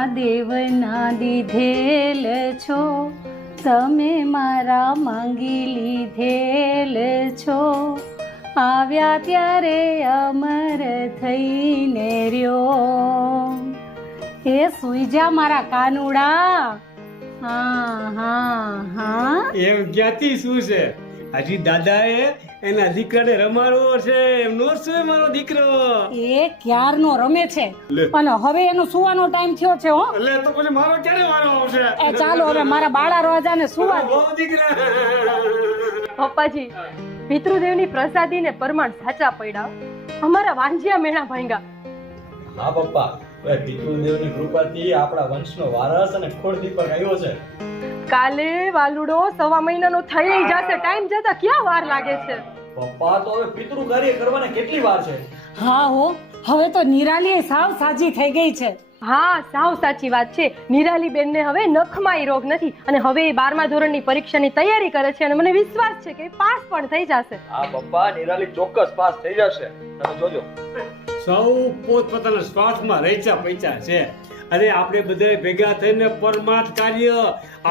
મહાદેવના દીધેલ છો, તમે મારા માંગી લીધેલ છો, આવ્યા ત્યારે અમર થઈને રહ્યો. એ સુઈ જા મારા કાનુડા. હા હા હા. એમ ક્યાંથી શું છે? હજી દાદાએ એના દીકરાને રમાડવો છે. એમ નો શું મારો દીકરો એ ક્યારનો રમે છે અને હવે એનો સુવાનો ટાઈમ થયો છે. હો એટલે તો પછી મારો ક્યારે વારો આવશે? એ ચાલો હવે મારા બાળા રોજાને સુવા દો. બહુ દીકરા. પપ્પાજી, પિતૃદેવની પ્રસાદી ને પરમાણ સાચા પડ્યા. અમારા વાંજિયા મેણા ભાંગા. હા પપ્પા, પિતૃદેવની કૃપાથી આપણા વંશનો વારસ અને ખોડ દીપક આવ્યો છે. કાલે વાલુડો 1.5 મહિનાનો થઈ જશે. ટાઈમ જતા ક્યાં વાર લાગે છે? પપ્પા, તો હવે પિતૃ કાર્ય કરવાને કેટલી વાર છે? હા હો, હવે તો નિરાલી સાવ સાજી થઈ ગઈ છે. હા, સાવ સાચી વાત છે. નિરાલી બેનને હવે નખમાંય રોગ નથી અને હવે એ 12મા ધોરણની પરીક્ષાની તૈયારી કરે છે અને મને વિશ્વાસ છે કે એ પાસ પણ થઈ જશે. હા પપ્પા, નિરાલી ચોક્કસ પાસ થઈ જશે. તમે જોજો. સૌ પોતપોતાના સ્વાર્થમાં રહીચા પૈસા છે. અરે આપણે બધા ભેગા થઈને પરમાર્થ કાર્ય,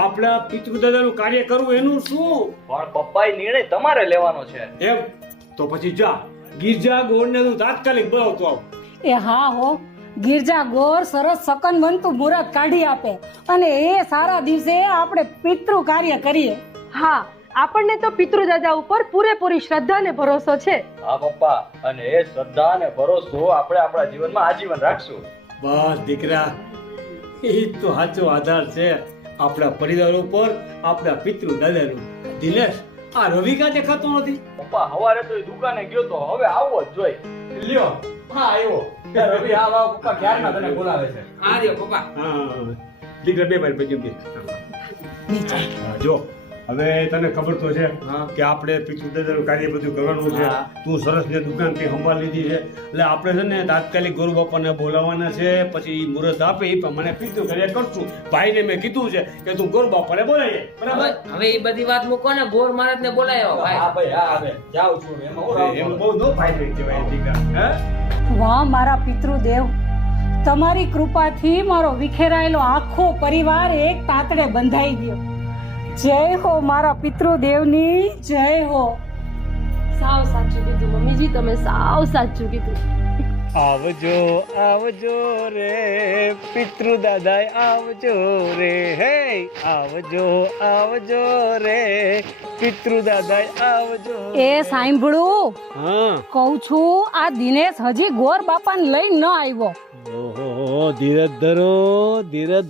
આપણા પિતૃદાદાનું કાર્ય કરવું એનું શું? પણ પપ્પા, એ નિર્ણય તમારે લેવાનો છે. એમ તો પછી જા ગિરજા ગોળને તું તાત્કાલિક બોલાવતો આવ. એ હા હો, ગિરજા ગોર સરસ સકન બનતું મુહૂર્ત કાઢી આપે અને એ સારા દિવસે આપણે પિતૃ કાર્ય કરીએ. હા, આપણને તો પિતૃદાદા ઉપર પૂરેપૂરી શ્રદ્ધા ને ભરોસો છે. હા પપ્પા, અને એ શ્રદ્ધા અને ભરોસો આપણે આપણા જીવનમાં આજીવન રાખશું. બસ દીકરા, એ તો સાચો આધાર છે આપણા પરિવાર ઉપર, આપણા પિતૃદાદાનું. દિનેશ, આ રવિ કાં દેખાતો નથી? પપ્પા, હવારે તો એ દુકાને ગયો તો, હવે આવવો જ જોઈ. લ્યો, હા આવ્યો. રવિ આ વાવ પપ્પા ક્યારના તને બોલાવે છે. હા રહ્યો પપ્પા. હા દીકરા, બે ભાઈ પછી બે. હા, જો હવે તને ખબર તો છે કે આપણે પિતૃદાદાનું કાર્ય બધું કરવાનું છે. તું સરસ ને દુકાન થી સંભાળ લીધી છે એટલે આપણે છે ને તાત્કાલિક ગુરુ બાપાને બોલાવવાના છે. પછી મુહૂર્ત આપે એ પ્રમાણે પિતૃ કાર્ય કરશું. ભાઈને મેં કીધું છે કે તું ગુરુ બાપાને બોલાવીએ. બરાબર? હવે એ બધી વાત મૂકો ને, ગોર મહારાજ ને બોલાયો ભાઈ. હા ભાઈ, હા હવે જાઉં છું. એમ બહુ નો ફાયદો કહેવાય દીકરા. હે વાહ મારા પિતૃદેવ, તમારી કૃપાથી મારો વિખેરાયેલો આખો પરિવાર એક તાતડે બંધાઈ ગયો. જય હો મારા પિતૃદેવની જય હો. સાવ સાચું કીધું મમ્મીજી, તમે સાવ સાચું કીધું. આવજો આવજો રે પિતૃદાદા, આવજો રે. હે આવજો આવજો રે પિતૃદાદા, આવજો. એ સાંભળું, હા, કહું છું આ દિનેશ હજી ગોર બાપાને લઈને ન આવ્યો. ઓહો, ધીરજ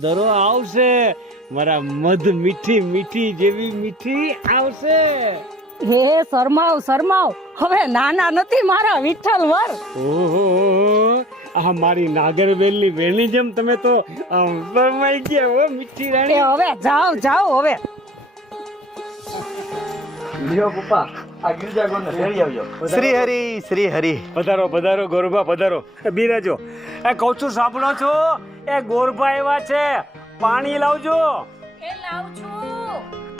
ધરો, આવશે. મારા મધ મીઠી મીઠી જેવી મીઠી આવશે. હે શરમાવ, હવે નાના નથી મારા વિઠ્ઠલ વર. ઓહો, આ મારી નાગરવેલની વેણી જેમ તમે તો શરમાઈ ગયા હો મીઠી એ રાણી. હવે જાઓ હવે. લ્યો પપ્પા, આ ગિરજા ગોરને તેડી આવજો. શ્રી હરિ, શ્રી હરિ. પધારો ગોરબા, પધારો. બિરાજો. એ કહું છું, સાંભળો છો? એ ગોરબા એવા છે, પાણી લાવજો. એ લાવ છું.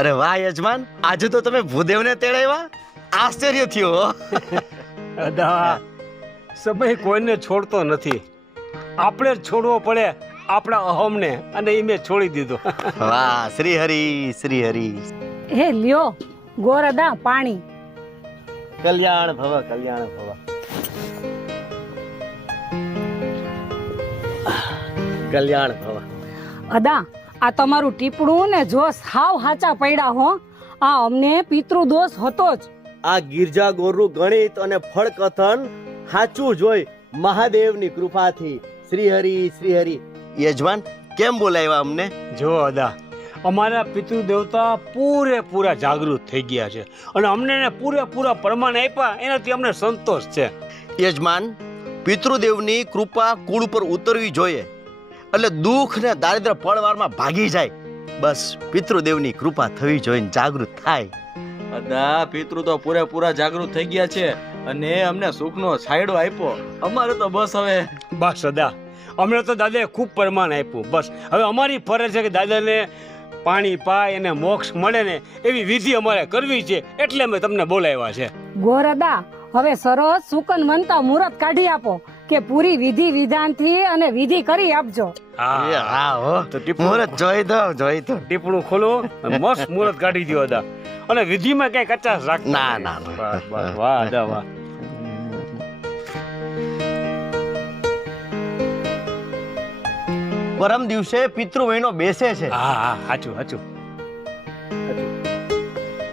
અરે વાહ યજમાન, આજે તો તમે ભૂદેવને તેડાવ્યા, આશ્ચર્ય થયો હો. દાદા, સમય કોઈને છોડતો નથી, આપણે જ છોડવો પડે આપણા અહમને, અને એ મેં છોડી દીધો. વાહ, શ્રી હરિ, શ્રી હરિ. હે લ્યો ગોરદા પાણી. કલ્યાણ ભવ, કલ્યાણ ભવ. કલ્યાણ ભવ. અદા, આ તમારું ટીપણું ને જો સાવ હાચા પડ્યા હો. આ અમને પિતૃદોષ હતો જ. આ ગિરજા ગોરનું ગણિત અને ફળ કથન સાચું જોઈ મહાદેવની કૃપાથી. શ્રી હરિ, શ્રી હરિ. યજમાન, કેમ બોલાવ્યા અમને? જો અદા, અમારા પિતૃ દેવતા પૂરેપૂરા જાગૃત થઈ ગયા છે અને અમને એને પૂરેપૂરા પ્રમાણ આપ્યા, એનાથી અમને સંતોષ છે. યજમાન, પિતૃદેવની કૃપા કુળ પર ઉતરવી જોઈએ એટલે દુઃખ ને દારિદ્ર પળવારમાં ભાગી જાય. બસ પિતૃદેવની કૃપા થવી જોઈએ, જાગૃત થાય. અદા, પિતૃ તો પૂરેપૂરા જાગૃત થઈ ગયા છે અને અમને સુખનો છાંયડો આપ્યો. અમારે તો બસ હવે બસ અદા, અમને તો દાદાએ ખૂબ પ્રમાણ આપ્યું. બસ હવે અમારી ફરજ છે કે દાદાને પાણી પાય અને મોક્ષ મળે ને એવી વિધિ અમારે કરવી છે, એટલે અમે તમને બોલાવ્યા છે. ગોરદા, હવે સરસ સુકન વનતા મુહૂર્ત કાઢી આપો કે પૂરી વિધિ વિધાનથી અને વિધિ કરી આપજો. એ હા હો તો ટીપણું મુહૂર્ત જોઈ દો ટીપણું ખોલો અને મસ્ત મુહૂર્ત કાઢી દો અદા. અને વિધિમાં કઈ કચાશ રાખતા ના, નહીં. ના, ના. બસ, બસ, વાહ અદા વાહ. પરમ દિવસે પિતૃ મહિનો બેસે છે. હા હા સાચું સાચું.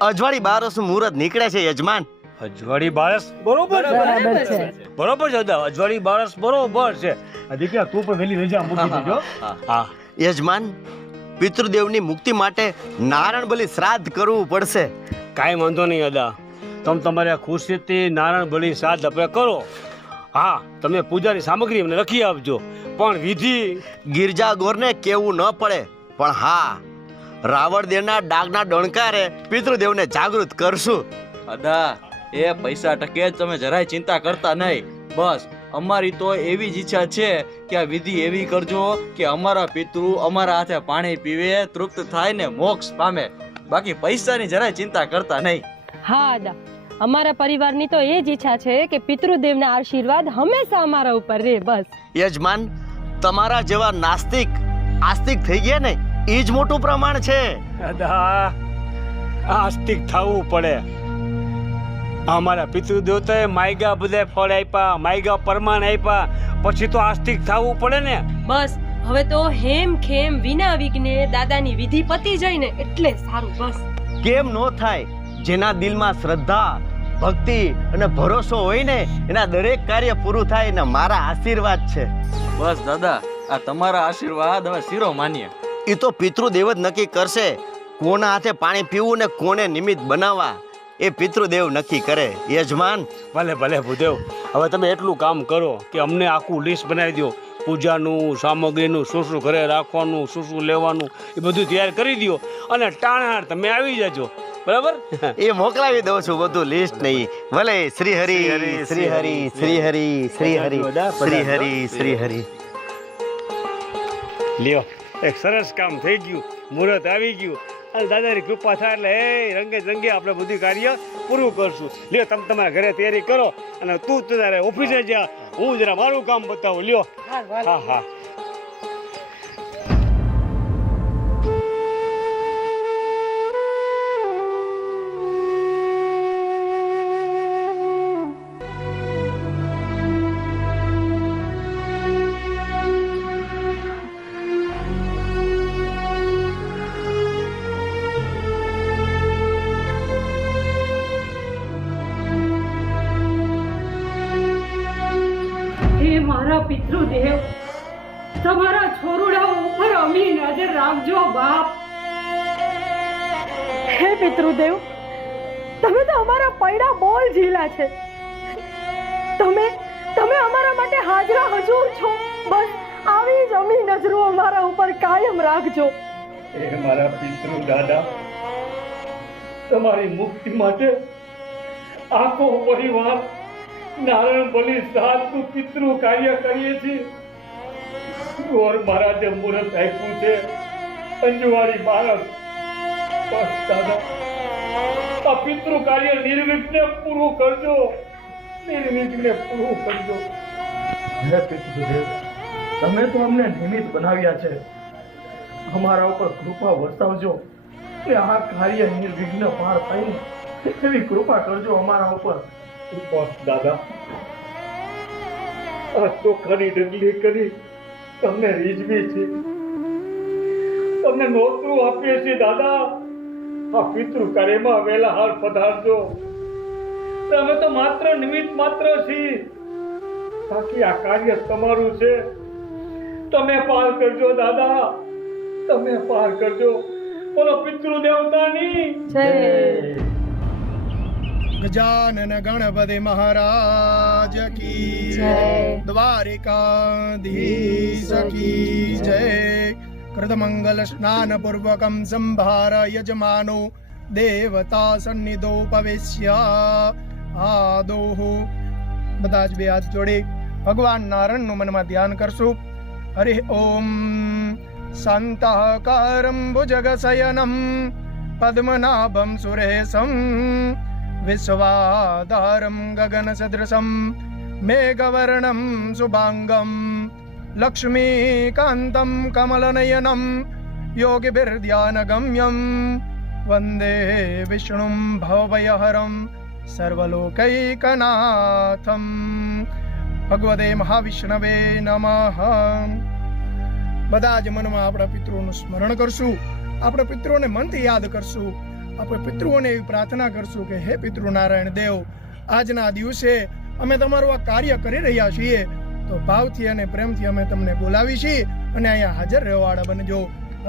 અજવાળી બારસનું મુહૂર્ત નીકળે છે યજમાન. અજવાળી બારસ બરોબર બરાબર છે. બરોબર છે અદા. અજવાળી બારસ બરોબર છે. દીકરા તું પણ વહેલી રજા મૂકી દેજો. હા યજમાન, પિતૃદેવની મુક્તિ માટે નારાયણ બલિ શ્રાદ્ધ કરવું પડશે. કાંઈ વાંધો નહીં અદા. તમે તમારા ખુશીથી નારાયણ બલિ શ્રાદ્ધ આપણે કરો. હા, તમે પૂજાની સામગ્રી અમને લખી આપજો. પણ વિધિ ગિરજા ગોરને કેવું ન પડે, પણ હા, રાવણ દેવના ડાગના ડણકારે પિતૃદેવને જાગૃત કરશું. અદા એ પૈસા ટકે જ તમે જરાય ચિંતા કરતા નહીં. બસ અમારી તો એવી જ ઈચ્છા છે કે આ વિધિ એવી કરજો કે અમારા પિતૃ અમારા હાથે પાણી પીવે, તૃપ્ત થાય ને મોક્ષ પામે. બાકી પૈસાની જરાય ચિંતા કરતા નહીં. હા અદા, અમારા પરિવારની તો એ જ ઈચ્છા છે કે પિતૃદેવના આશીર્વાદ હંમેશા અમારા ઉપર રહે. બસ યજમાન, તમારા જેવા નાસ્તિક આસ્તિક થઈ ગયા ને એ જ મોટું પ્રમાણ છે. અદા આસ્તિક થવું પડે. અમારા પિતૃદેવતાએ માયગા બધા ફળ આપ્યા, માયગા પરમાણ આપ્યા, પછી તો આસ્તિક થવું પડે ને. બસ હવે તો હેમ ખેમ વિના વિઘ્ને દાદાની વિધિ પતી જાય ને એટલે સારું. બસ કેમ નો થાય? જેના દિલમાં શ્રદ્ધા, ભક્તિ અને ભરોસો હોય ને એના દરેક કાર્ય પૂરું થાય ને મારા આશીર્વાદ છે. બસ દાદા, આ તમારા આશીર્વાદ હવે શીરો માનીએ. એ તો પિતૃદેવ જ નક્કી કરશે કોના હાથે પાણી પીવું ને કોને નિમિત્ત બનાવવા. એ પિતૃદેવ નક્કી કરે. યજમાન, ભલે ભલે ભૂદેવ. હવે તમે એટલું કામ કરો કે અમને આખું લિસ્ટ બનાવી દો. પૂજાનું, સામગ્રીનું, શું શું ઘરે રાખવાનું, શું શું લેવાનું, એ બધું તૈયાર કરી દો. અને ટાણાર તમે આવી જજો. બરાબર? એ મોકલાવી દઉં છું બધું લિસ્ટ નહીં. ભલે. શ્રી હરિ, શ્રી હરિ, શ્રી હરિ, શ્રી હરિ, શ્રી હરિ, શ્રી હરિ. લ્યો, એક સરસ કામ થઈ ગયું. મુહૂર્ત આવી ગયું. અને દાદાની કૃપા થાય એટલે એ રંગે રંગે આપણે બધું કાર્ય પૂરું કરશું. લ્યો, તમે તમારા ઘરે તૈયારી કરો અને તું તારે ઓફિસે જા. હું જરા મારું કામ બતાવું. લ્યો. હા હા. હે મારા પિતૃદેવ, તમારા છોરુડાઓ ઉપર અમી નજર રાખજો બાપ. હે પિતૃદેવ, તમે તો અમારા પૈડા બોલ ઝીલા છે. તમે અમારા માટે હાજરા હજુર છો. બસ આવી જ અમી નજરો અમારા ઉપર કાયમ રાખજો. એ મારા પિતૃ દાદા, તમારી મુક્તિ માટે આખો પરિવાર નારાયણ બલિ શ્રાદ્ધનું પિતૃ કાર્ય કરીએ છીએ. ગોર મહારાજે મુહૂર્ત આપ્યું છે અંજવાળી બારસ. બસ દાદા, આ પિતૃ કાર્ય નિર્વિઘ્ને પૂરું કરજો. નિર્વિઘ્ને પૂરું કરજો. હે પિતૃદેવ, તમે તો અમને નિમિત્ત બનાવ્યા છે. અમારા ઉપર કૃપા વરસાવજો ને આ કાર્ય નિર્વિઘ્ન પાર થાય એવી કૃપા કરજો અમારા ઉપર. બસ દાદા, આ ચોખાની ડગલી કરી તમને રીઝવી છે, તમને નોતરું આપીએ છીએ દાદા. આ પિતૃ કાર્યમાં વહેલા હાર પધારજો. તમે તો માત્ર નિમિત્ત માત્ર છીએ. બાકી આ કાર્ય તમારું છે. તમે પાર કરજો દાદા, તમે પાર કરજો. બોલો પિતૃ દેવતાની જય. गजानन गणपति महाराज की जय। द्वारिकाधीश की जय। कृतमंगल स्नान पूर्वकम संभार यजमानो देवता सन्निधो पविष्य आदोः। બધા જ બે હાથ જોડી ભગવાન નારાયણનું મનમાં ધ્યાન કરશું. હરિ ઓમ. શાંતાકારમ ભુજગશયનમ પદ્મનાભમ સુરેશમ વિશ્વાધારમ ગગન સદૃશમ मेघवर्णं शुभाङ्गं लक्ष्मीकान्तं कमलनयनं योगिभिर्ध्यानगम्यं वन्दे विष्णुं भवभयहरं सर्वलोकैकनाथं भगवते મહાવિષ્ણવે નમઃ. બધા જ મનમાં આપણા પિતૃઓનું સ્મરણ કરશું, આપણા પિતૃઓને મનથી યાદ કરશું, આપણે પિતૃઓને એવી પ્રાર્થના કરશું કે હે પિતૃનારાયણ દેવ, આજના દિવસે અમે તમારું આ કાર્ય કરી રહ્યા છીએ તો ભાવથી અને પ્રેમથી અમે તમને બોલાવી છીએ અને અહીંયા હાજર રહેવાવાળા બનજો.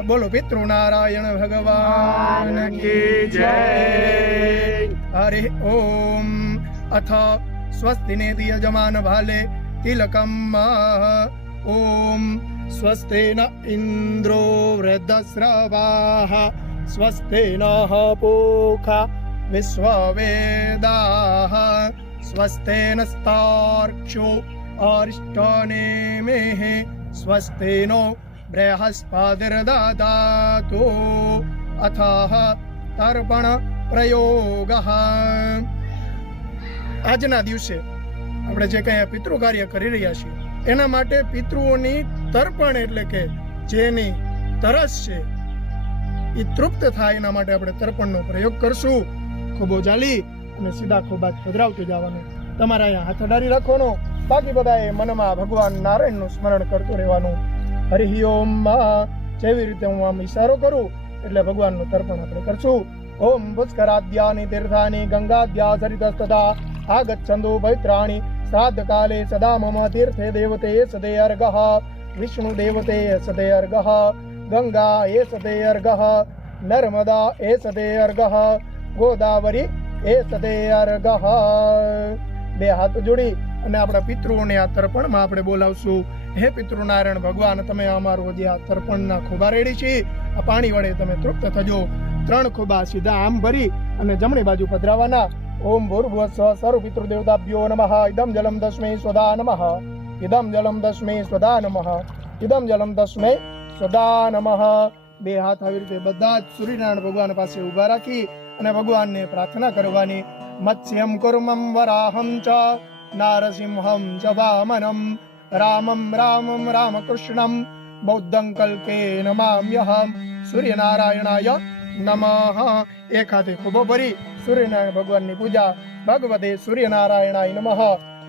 બોલો પિતૃનારાયણ ભગવાન કી જય. હરે ઓમ. અથ સ્વસ્તિ નેતિ યજમાન ભાલે તિલકમ ઓમ સ્વસ્તેન ઇન્દ્રો વૃદ્ધસ્રવાઃ સ્વસ્તેન પૂષા વિશ્વવેદાઃ સ્વસ્તેન સ્તાર્ક્ષ્યો અરિષ્ટનેમિઃ સ્વસ્તેનો બૃહસ્પતિર્દધાતુ. અથઃ તર્પણ પ્રયોગઃ. આજના દિવસે આપણે જે કંઈ પિતૃ કાર્ય કરી રહ્યા છીએ એના માટે પિતૃઓની તર્પણ એટલે કે જેની તરસ છે એ તૃપ્ત થાય એના માટે આપણે તર્પણનો પ્રયોગ કરશું. ખોબો ચાલી અને સીધા ખોબા પધરાવતું જવાનું. તમારા અહીંયા હાથ અડારી રાખવાનો, બાકી બધાએ મનમાં ભગવાન નારાયણનું સ્મરણ કરતું રહેવાનું. હરિ ઓમ. જેવી રીતે હું આમ ઈશારો કરું એટલે ભગવાનનું તર્પણ આપણે કરશું. ઓમ પુષ્કરાદ્યાની તીર્થાની ગંગાદ્યા સરિતસ્તદા આગચ્છન્તુ પવિત્રાણિ શ્રાદ્ધ કાલે સદા મમ તીર્થે દેવતે સદે અર્ઘઃ વિષ્ણુ દેવતે સદે અર્ઘઃ ગંગા એ સદે અર્ઘઃ નર્મદા એ સદે અર્ઘઃ ગોદાવરી એ સદે અર્ઘઃ. બે હાથ જોડી અને આપણા પિતૃઓને આ તર્પણમાં આપણે બોલાવશું. હે પિતૃનારાયણ ભગવાન, તમે અમારું જે આ તર્પણના ખોબા રેડી છે આ પાણી વડે તમે તૃપ્ત થજો. 3 ખોબા સીધા આમ ભરી અને જમણી બાજુ પધરાવાના. ઓમ ભૂર્ભુવસ્સઃ સર્વ પિતૃદેવતાભ્યો નમઃ. ઇદમ જલમ તસ્મૈ સ્વદા નમઃ. ઇદમ જલમ તસ્મૈ સ્વદા નમઃ. ઇદમ જલમ તસ્મૈ સ્વદા નમઃ. બે હાથ આવી રીતે બધા જ સૂર્યનારાયણ ભગવાન પાસે ઊભા રાખી અને ભગવાનને પ્રાર્થના કરવાની. મત્સ્યમ કુર્મમ વરાહમ ચ નારસિંહમ ચ વામનમ રામમ રામમ રામકૃષ્ણમ બૌદ્ધં કલ્પે નમામ્યહમ. સૂર્યનારાયણાય નમઃ. એક હાથે ખોબો ભરી સૂર્યનારાયણ ભગવાનની પૂજા. ભગવતે સૂર્યનારાયણાય નમઃ.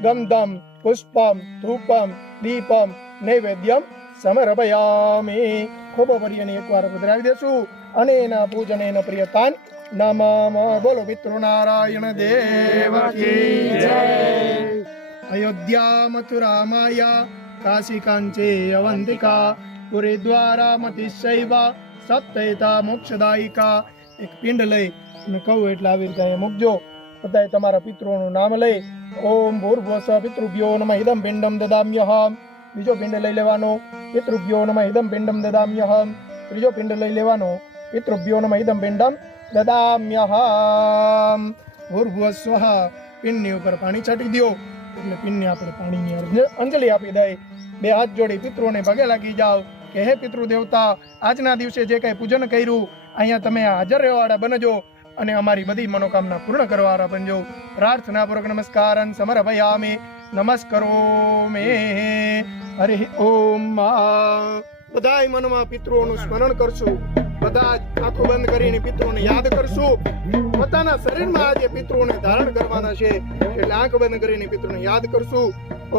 ગંધમ પુષ્પમ ધૂપમ દીપમ નૈવેદ્યમ સમર્પયામિ. ખોબો ભરી અને એકવાર પધરાવી દેશું અને એના પૂજન એના પ્રિયતાન નમઃ. બોલો પિતૃનારાયણ દેવ કી જય. અયોધ્યા મથુરા માયા કાશી કાંચે અવંતિકા પુરી દ્વારા મતિશૈવ સપ્તૈતા મોક્ષદાયિકા. એક પિંડ લઈ અને કહું એટલે આવી રીતે અહીંયા મૂકજો. બધાએ તમારા પિતૃઓનું નામ લઈ ઓમ ભૂર્ભુવસ્સઃ પિતૃભ્યો નમઃ ઇદમ પિંડમ દદામ્યહમ. બીજો પિંડ લઈ લેવાનો. પિતૃભ્યો નમઃ ઇદમ પિંડમ દદામ્યહમ. ત્રીજો પિંડ લઈ લેવાનો. પિતૃભ્યો નમઃ ઇદમ પિંડમ દદામ્યહમ. ભૂર્ભુવસ્સઃ પિંડની ઉપર પાણી છાંટી દો એટલે પિંડને આપણે પાણીની અંજલિ આપી દઈ. બે હાથ જોડી પિતૃઓને પગે લાગી જાઓ કે હે પિતૃ દેવતા, આજના દિવસે જે કંઈ પૂજન કર્યું અહીંયા તમે હાજર રહેવાવાળા બનજો અને અમારી બધી મનોકામના પૂર્ણ કરવાવાળા બનજો. પ્રાર્થનાપૂર્વક નમસ્કારં સમર્પયામિ. નમસ્કરોમિ. હરિ ઓમ. બધાય મનમાં પિતૃઓનું સ્મરણ કરશું. બધા જ આંખો બંધ કરીને પિતૃઓને યાદ કરશું. પોતાના શરીરમાં આજે પિતૃઓને ધારણ કરવાના છે એટલે આંખ બંધ કરીને પિતૃને યાદ કરશું.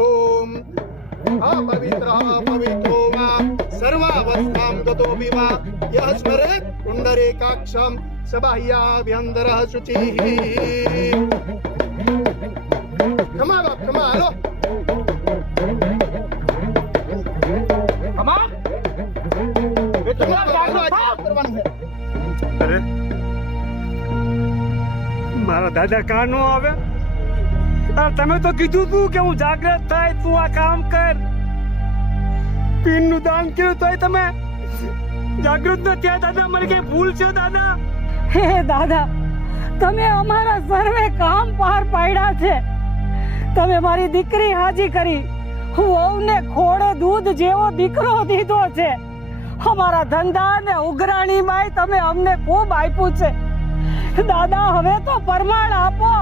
ઓમ પવિત્ર પવિત્રો વા સર્વાવસ્થાં ગતો વિવા યહ સ્મરેત પુંડરીકાક્ષં સબાહ્યાભ્યંતરઃ શુચિઃ. ખમા બાપ ખમા. હાલો ખમા. અરે મારા દાદા કાં નો આવે? તમે તો કીધું તું કે હું જાગ્રત થાય, તું આ કામ કર. પિનનું દાન કર્યું તોય તમે જાગૃત ન થયા. દાદા મારી કઈ ભૂલ છે દાદા? હે દાદા, તમે અમારા સર્વે કામ પાર પાડ્યા છે. તમે મારી દીકરી હાજી કરી. વહુને ખોળે દૂધ જેવો દીકરો દીધો છે. અમારા ધંધા ને ઉઘરાણીમાંય તમે અમને ખૂબ આપ્યું છે. દાદા હવે તો પરમાણ આપો,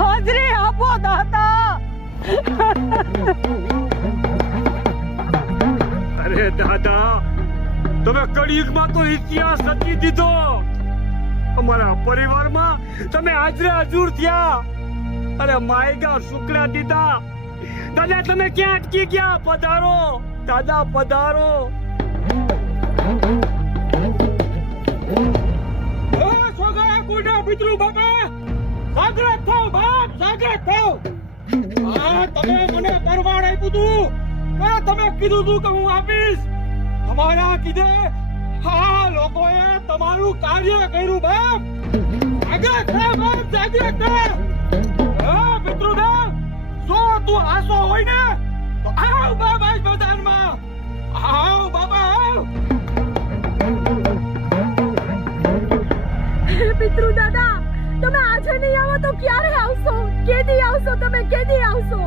હાજરી આપો દાદા. અરે દાદા, તમે કળિયુગમાં તો ઇતિહાસ રચી દીધો. અમારા પરિવારમાં તમે હાજરે હજુર થયા. અરે માયગા શુક્ર દીધા. દાદા તમે ક્યાં અટકી ગયા? પધારો દાદા, પધારો. પિતૃ બાપા, જાગ્રત થાઓ બાપ, જાગ્રત થાઓ. તમે મને પરવાડ આપ્યું તું, તમે કીધું તું કે હું આપીશ. તમારા કીધે આ લોકોએ તમારું કાર્ય કર્યું બાપ. જાગ્રત થા બાપ, જાગ્રત થા. હા પિતૃદેવ, જો તું આસો હોય ને તો આવ બાપ આજ મેદાનમાં. આવ બાપા, આવ. પિતૃ દાદા, તમે આજે નહીં આવો તો ક્યારે આવશો? કેદી આવશો? તમે કેદી આવશો?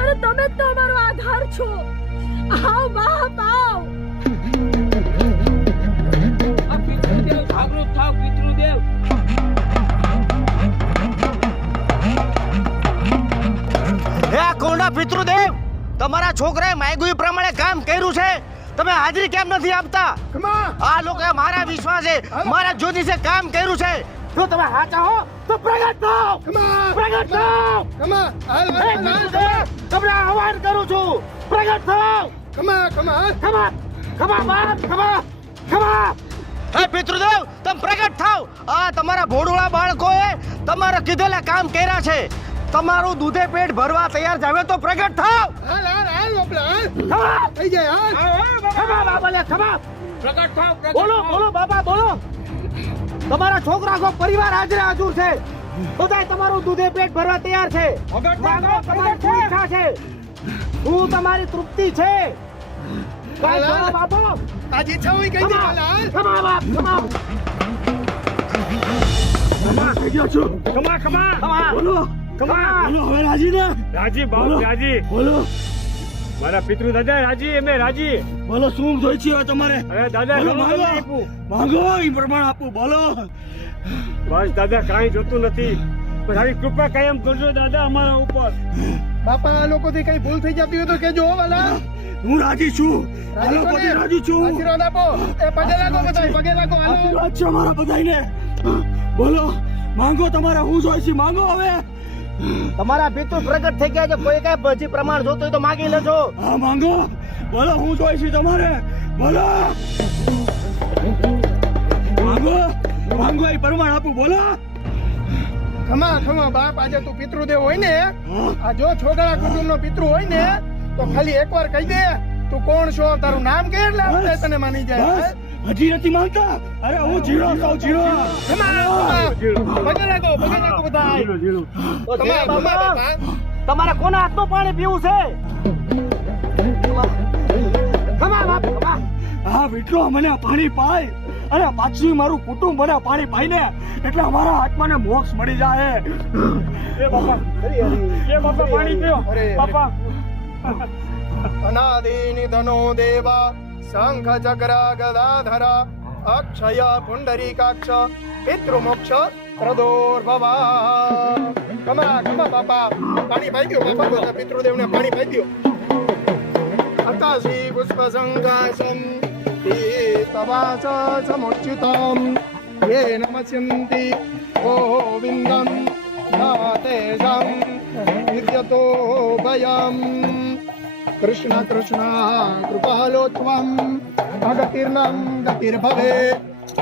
અને તમે જ તો અમારો આધાર છો. આવ બાપ, આવ. આ પિતૃદેવ જાગૃત થાવ, પિતૃદેવ. હે કોરડા પિતૃદેવ, તમારા છોકરાએ માંગ્યું એ પ્રમાણે કામ કર્યું છે, તમે હાજરી કેમ નથી આપતા? આ લોકોએ મારા વિશ્વાસે, મારા જ્યોતિષે કામ કર્યું છે. જો તમે સાચા હો તો પ્રગટ થાઓ, પ્રગટ થાઓ. તમને આહવાન કરું છું, પ્રગટ થાઓ. હે પિતૃદેવ, તમે પ્રગટ થાઓ. આ તમારા ભોળુડા બાળકોએ તમારા કીધેલા કામ કર્યા છે. તમારું દૂધે પેટ ભરવા તૈયાર જાવે તો પ્રગટ થાઓ. પ્રગટ થાવ, પ્રગટ બોલો થાવ. બોલો બાબા, બોલો. તમારા છોકરા કો પરિવાર હાજરે હાજર છે. બધાય તમારું દૂધે પેટ ભરવા તૈયાર છે. માંગો, તમારી શું ઈચ્છા છે? શું તમારી તૃપ્તિ છે? કાંઈ જવાબ આપો. ખમા બાપ, ખમા. રાજી બાપ, રાજી. મારા પિતૃ દાદા રાજી, એમે રાજી. બોલો શું જોઈ છે હવે તમારે? અરે દાદા, બોલો, ઘણું માંગો. બધું આપ્યું. માંગો એ પ્રમાણે આપું. બોલો. બસ દાદા, કાંઈ જોતું નથી. પણ આવી કૃપા કાયમ કરજો દાદા અમારા ઉપર. બાપા, આ લોકોથી કઈ ભૂલ થઈ જતી હોય તો કેજો હો વાલા. હું રાજી છું. રાજી હાલો, છો ને? પછી રાજી છું. આશીર્વાદ આપો. એ પગે લાગો બધાય, પગે લાગો. હાલો. આશીર્વાદ છે મારા બધાયને. બોલો, માંગો તમારે હું જોઈ છે, માંગો હવે. તમારા પિતૃ પ્રગટ થઈ ગયા છે. કોઈ કઈ પછી પ્રમાણ જોતું હોય તો માગી લેજો. હા માંગો. બોલો હું જોઈ છે તમારે. બોલો. માંગો, માંગો એ પ્રમાણ આપું. બોલો. ખમા બાપ, આજે તું પિતૃદેવ હોય ને, આ જો છોકરા કુટુંબનો પિતૃ હોય ને તો ખાલી એકવાર કહી દે તું કોણ છો, તારું નામ કે એટલે આપણે તને માની જાય. બસ, હજી નથી માનતા? અરે હું જીરો છું, જીરો. પગે લાગો બધા. ખમા બાપા. તમારે કોના હાથનું પાણી પીવું છે? ખમા બાપ, ખમા. હા વિટલો, મને પાણી પાય. અને પાછું મારું કુટુંબ મને પાણી પાય ને એટલે અમારા આત્માને મોક્ષ મળી જાય. એ બાપા, પાણી પીઓ. અરે, બાપા, અનાદિ નિધનો દેવા શંખ ચક્ર ગદાધર અક્ષય પુંડરીકાક્ષ પિતૃમોક્ષ પ્રદોર્ભવા. ખમા બાપા, પાણી પાઈ દો બાપા. બધા પિતૃદેવને પાણી પાઈ દો. અકાશી પુષ્પ સંકાશમ તવાસ સમુચ્યુતમ યે નમસ્યન્તિ ગોવિંદમ નાતેષાં વિદ્યતો ભયમ. કૃષ્ણ કૃપાલો ત્વમ અગતિર્નમ ગતિર્ભવે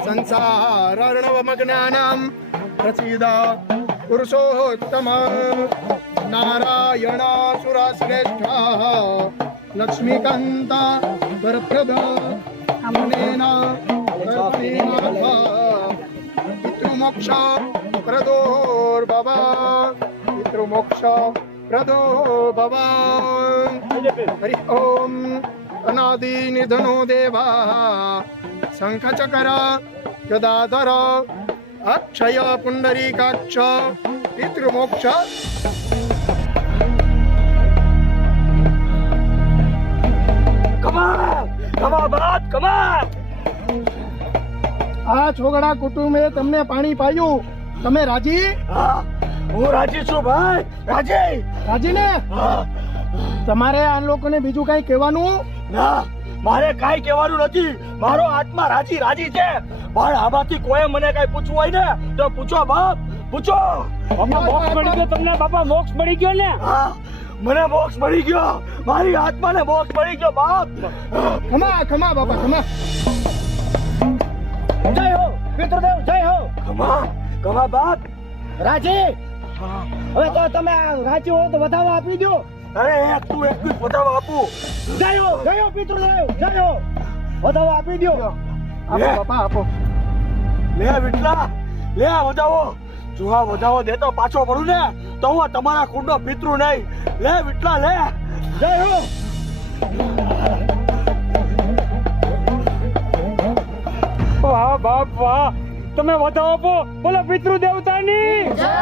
સંસારર્ણવમગ્નાનાં પ્રસીદ પુરુષોત્તમ. નારાયણાસુરશ્રેષ્ઠ લક્ષ્મીકાંત વરપ્રદ અમનેન પિતૃમોક્ષ પ્રદોર્ભવ. પિતૃમોક્ષ પ્રદોર્ભવ. હરિ ઓમ. અનાદિ નિધનો દેવા શંખ ચક્ર ગદાધર અક્ષય પુંડરીકાક્ષ પિતૃમોક્ષ. કમા બાપ, કમા. આ છોકરા કુટુંબે તમને પાણી પાયું, તમે રાજી? હા, હું રાજી છું ભાઈ, રાજી. રાજી ને હા. તમારે આ લોકોને બીજું કઈ કહેવાનું? ના, મારે કાંઈ કહેવાનું નથી. મારો આત્મા રાજી રાજી છે. પણ આમાંથી કોઈ મને કઈ પૂછવું હોય ને તો પૂછો બાપ, પૂછો. મોક્ષ મળી ગયો તમને બાપા, મોક્ષ મળી ગયો ને? હા, મને મોક્ષ મળી ગયો. મારી આત્માને મોક્ષ મળી ગયો બાપ. ખમા ખમા બાપા ખમા. જય હો પિતૃદેવ, જય હો. કમા કમા બાપ. રાજી, હવે તો તમે રાજી હો તો વધાવો આપી દો. અરે એક તું એક વધાવો આપું. જય હો પિતૃદેવ, જય હો. વધાવો આપી દો. આપો બાપા આપો. લે વિઠલા, લે આ વધાવો. જો આ વધાવો દેતો પાછો પડું ને તો હું તમારા કુંડો પિતૃ નહીં. લે વિઠલા લે. જય હો. વાહ બાપ વાહ, તમે વધાવો આપો, બોલો પિતૃ દેવતાની જય